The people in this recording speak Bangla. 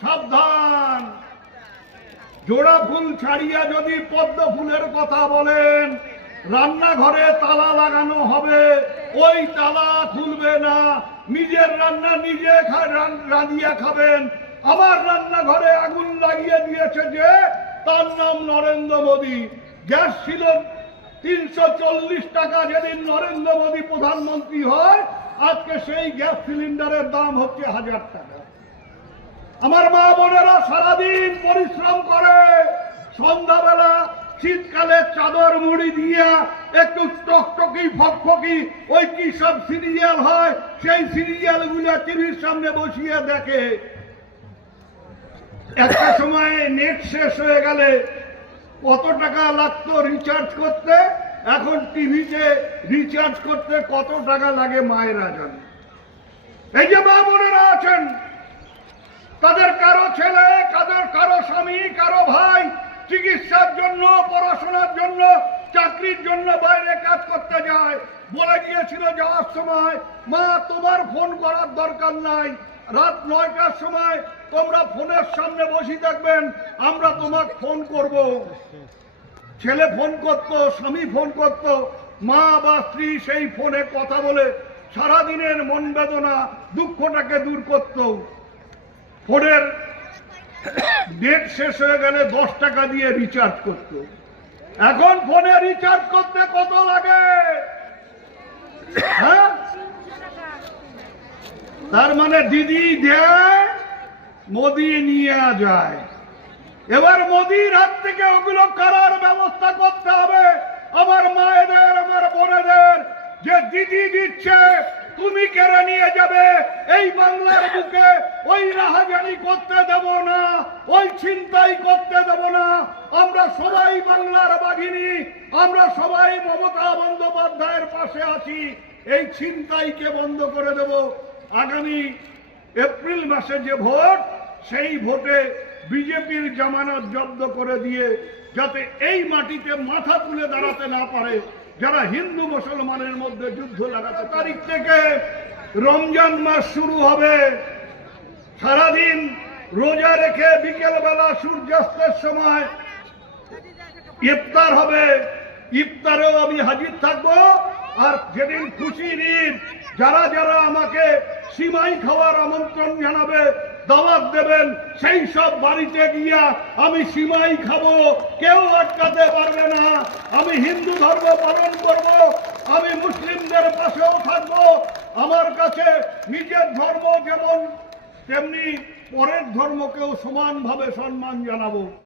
সাবধান। জোড়া ফুল ছাড়িয়া যদি পদ্ম ফুলের কথা বলেন, রান্নাঘরে তালা লাগানো হবে। ওই তালা খুলবে না। নিজের রান্না নিজে রাঁধিয়া খাবেন। আমার রান্নাঘরে আগুন লাগিয়ে দিয়েছে যে, তার নাম নরেন্দ্র মোদী। গ্যাস ছিল তিনশো চল্লিশ টাকা যেদিন নরেন্দ্র মোদী প্রধানমন্ত্রী হয়, আজকে সেই গ্যাস সিলিন্ডারের দাম হচ্ছে হাজার টাকা। আমার মা বোনেরা সারাদিন পরিশ্রম করে। সন্ধ্যাবেলা শীতকালে চাদর মুড়ি দিয়া একটু টকটকি, ফকফকি, ওই কি সব সিরিয়াল হয়, সেই সিরিয়ালগুলো টিভির সামনে বসিয়ে দেখে। একটা সময় নেট শেষ হয়ে গেলে কত টাকা লাগতো রিচার্জ করতে? এখন টিভিতে রিচার্জ করতে কত টাকা লাগে মায়েরা জানে। এই যে মা বোনেরা আছেন তাদের কারও ছেলে, কাদের কারও স্বামী, কারও ভাই চিকিৎসার জন্য, পড়াশোনার জন্য, চাকরির জন্য বাইরে কাজ করতে যায়। বলে গিয়েছিল যাওয়ার সময় মা, তোমার ফোন করার দরকার নাই। রাত নয়টার সময় তোমরা ফোনের সামনে বসে থাকবেন, আমরা তোমাকে ফোন করব। ছেলে ফোন করত, স্বামী ফোন করত। মা বা স্ত্রী সেই ফোনে কথা বলে সারাদিনের মন বেদনা, দুঃখটাকে দূর করত। ফোনের ডেট শেষ হয়ে গেলে দশ টাকা দিয়ে রিচার্জ করত। এখন ফোনে রিচার্জ করতে কত লাগে? হ্যাঁ? তার মানে দিদি দেয় মোদি নিয়ে যায়। এবার মোদির হাত থেকে ওগুলো করার ব্যবস্থা করতে হবে। আমার মায়েদের, আমার বোনেদের, যে দিদি দিচ্ছে তুমি কেড়ে নিয়ে যাবে? এই বাংলার বুকে ওই রাহাজানি করতে দেব না, ওই ছিনতাই করতে দেব না। আমরা সবাই বাংলার বাঘিনী, আমরা সবাই মমতা বন্দ্যোপাধ্যায়ের পাশে আছি। এই ছিনতাইকে বন্ধ করে দেব। আগামী এপ্রিল মাসে যে ভোট, সেই ভোটে বিজেপির জামানত জব্দ করে দিয়ে যাতে এই মাটিতে মাথা তুলে দাঁড়াতে না পারে যারা হিন্দু মুসলমানের মধ্যে যুদ্ধ লাগাতে তারিখ থেকে রমজান মাস শুরু হবে। সারাদিন রোজা রেখে বিকেলবেলা সূর্যাস্তের সময় ইফতার হবে। ইফতারেও আমি হাজির থাকব। আর যেদিন খুশি ঈদ, যারা যারা আমাকে সিমাই খাওয়ার আমন্ত্রণ জানাবে দাওয়াত দেবেন, সেই সব বাড়িতে গিয়া আমি সীমাই খাব, কেউ আটকাতে পারবে না। আমি হিন্দু ধর্ম পালন করব, আমি মুসলিমদের পাশেও থাকব। আমার কাছে নিজের ধর্ম যেমন, তেমনি পরের ধর্মকেও সমানভাবে সম্মান জানাব।